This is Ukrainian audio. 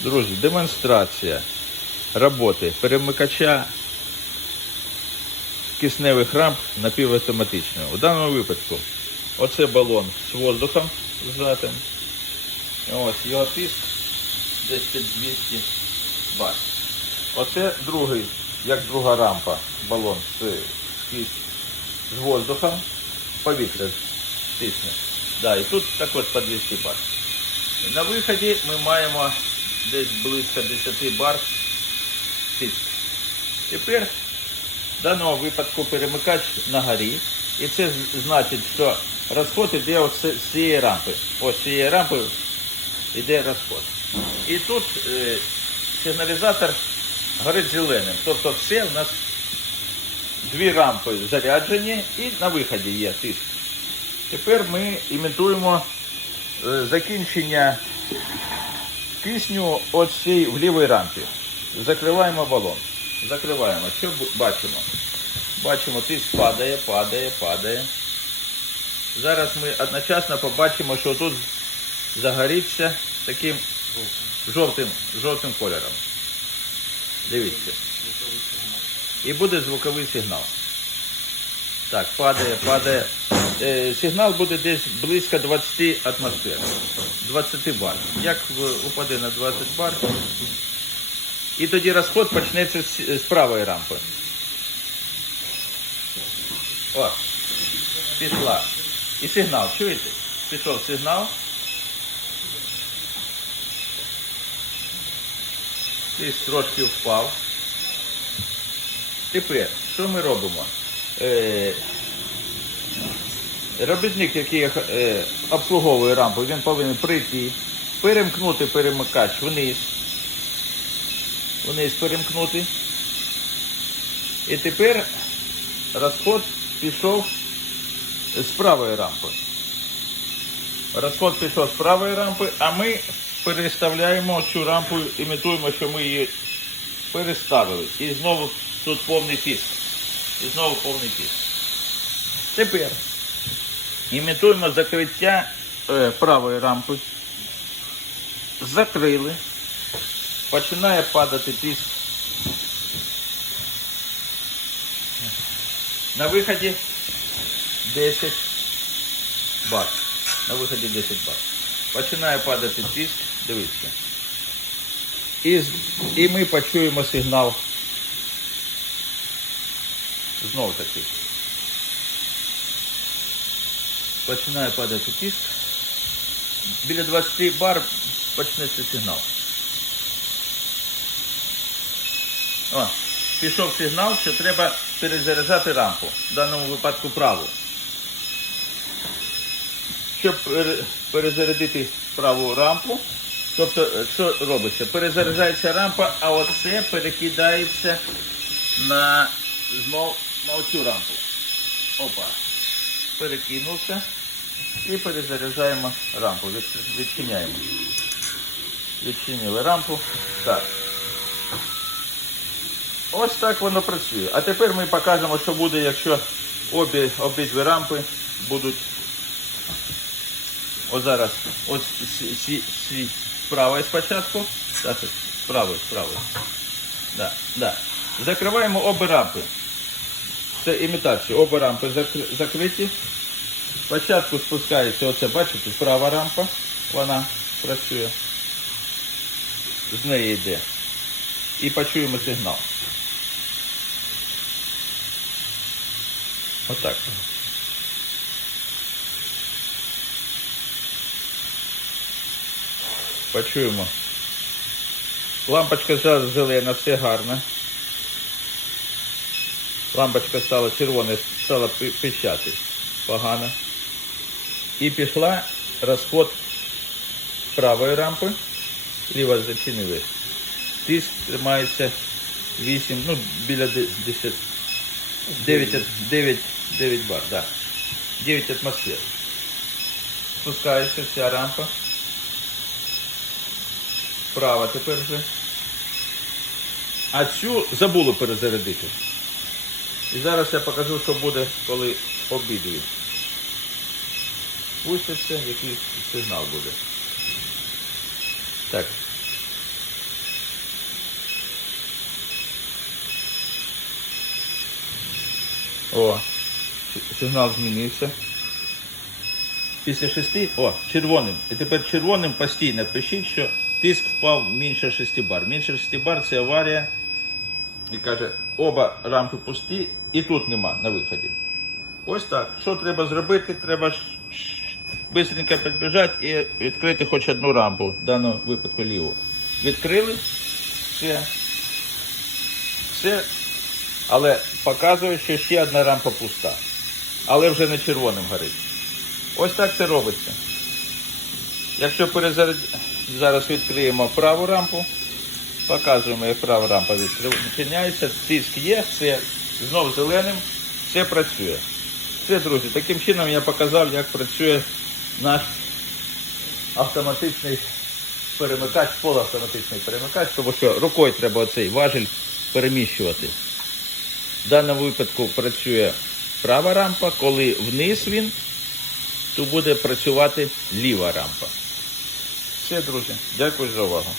Друзі, демонстрація роботи перемикача кисневих рамп напівавтоматичного. У даному випадку оце балон з воздухом зжатим. Ось його тиск десь під 200 бар. Оце другий, як друга рампа, балон з, з, воздухом, повітря тисне. Да, і тут так от по 200 бар. На виході ми маємо десь близько 10 бар тиск. Тепер в даному випадку перемикач на горі. І це значить, що розход ось з цієї рампи. Ось з цієї рампи йде розход. І тут е, сигналізатор горить зеленим. Тобто це в нас дві рампи заряджені і на виході є тиск. Тепер ми імітуємо е, закінчення кисню от цій в лівій рампі. Закриваємо балон. Закриваємо. Що бачимо? Бачимо, тиск падає, падає, падає. Зараз ми одночасно побачимо, що тут загоріться таким жовтим, жовтим кольором. Дивіться. І буде звуковий сигнал. Так, падає, падає. Е, сигнал буде десь близько 20 атмосфер. 20 бар. Як упаде на 20 бар, і тоді розход почнеться з, правої рампи. О, пішла. І сигнал, чуєте? Пішов сигнал. Тиск трошки впав. Тепер, що ми робимо? Е, робітник, який е, обслуговує рампу, він повинен прийти, перемкнути перемикач вниз. Вниз перемкнути. І тепер розход пішов з правої рампи. Розход пішов з правої рампи, а ми переставляємо цю рампу, імітуємо, що ми її переставили. І знову тут повний тиск. І знову повний тиск. Тепер імітуємо закриття е, правої рампи. Закрили. Починає падати тиск. На виході 10 бар. На виході 10 бар. Починає падати тиск, дивіться. І, і ми почуємо сигнал. Знову таки. Починає падати тиск. Біля 20 бар почнеться сигнал. О, пішов сигнал, що треба перезаряджати рампу. В даному випадку праву. Щоб перезарядити праву рампу, тобто, е, що робиться? Перезаряджається рампа, а оце перекидається на знов на оцю рампу. Опа. Перекинувся і перезаряджаємо рампу. Відчиняємо. Відчинили рампу. Так. Ось так воно працює. А тепер ми покажемо, що буде, якщо обі, обидві рампи будуть. Ось зараз. Ось з спочатку. Так, з правої. Да, да. Закриваємо обі рампи. Це імітація. Обі рампи закри- закриті. Спочатку спускається, оце, бачите, права рампа. Вона працює. З неї йде. І почуємо сигнал. Отак. Почуємо. Лампочка зараз зелена, все гарно. Лампочка стала червона, стала пи- пищати. Погано. І пішла розход правої рампи. Ліва зачинилась. Тиск тримається 8, ну, біля 10. 9, 9, 9 бар, да. 9 атмосфер. Спускається вся рампа. Вправо тепер вже. А цю забули перезарядити. І зараз я покажу, що буде, коли обидві. Пуститься, який сигнал буде. Так. О, сигнал змінився. Після шести, о, червоним. І тепер червоним постійно пишіть, що тиск впав менше 6 бар. Менше 6 бар це аварія. І каже, оба рамки пусті і тут нема на виході. Ось так. Що треба зробити? Треба швидко підбіжати і відкрити хоч одну рампу, в даному випадку ліву. Відкрили, все. Все. Але показує, що ще одна рампа пуста. Але вже не червоним горить. Ось так це робиться. Якщо перезаряд... зараз відкриємо праву рампу, показуємо, як права рампа відчиняється, тиск є, все знов зеленим, все працює. Все, друзі, таким чином я показав, як працює наш автоматичний перемикач, полуавтоматичний перемикач, тому що рукою треба цей важіль переміщувати. В даному випадку працює права рампа, коли вниз він, то буде працювати ліва рампа. Все, друзі, дякую за увагу.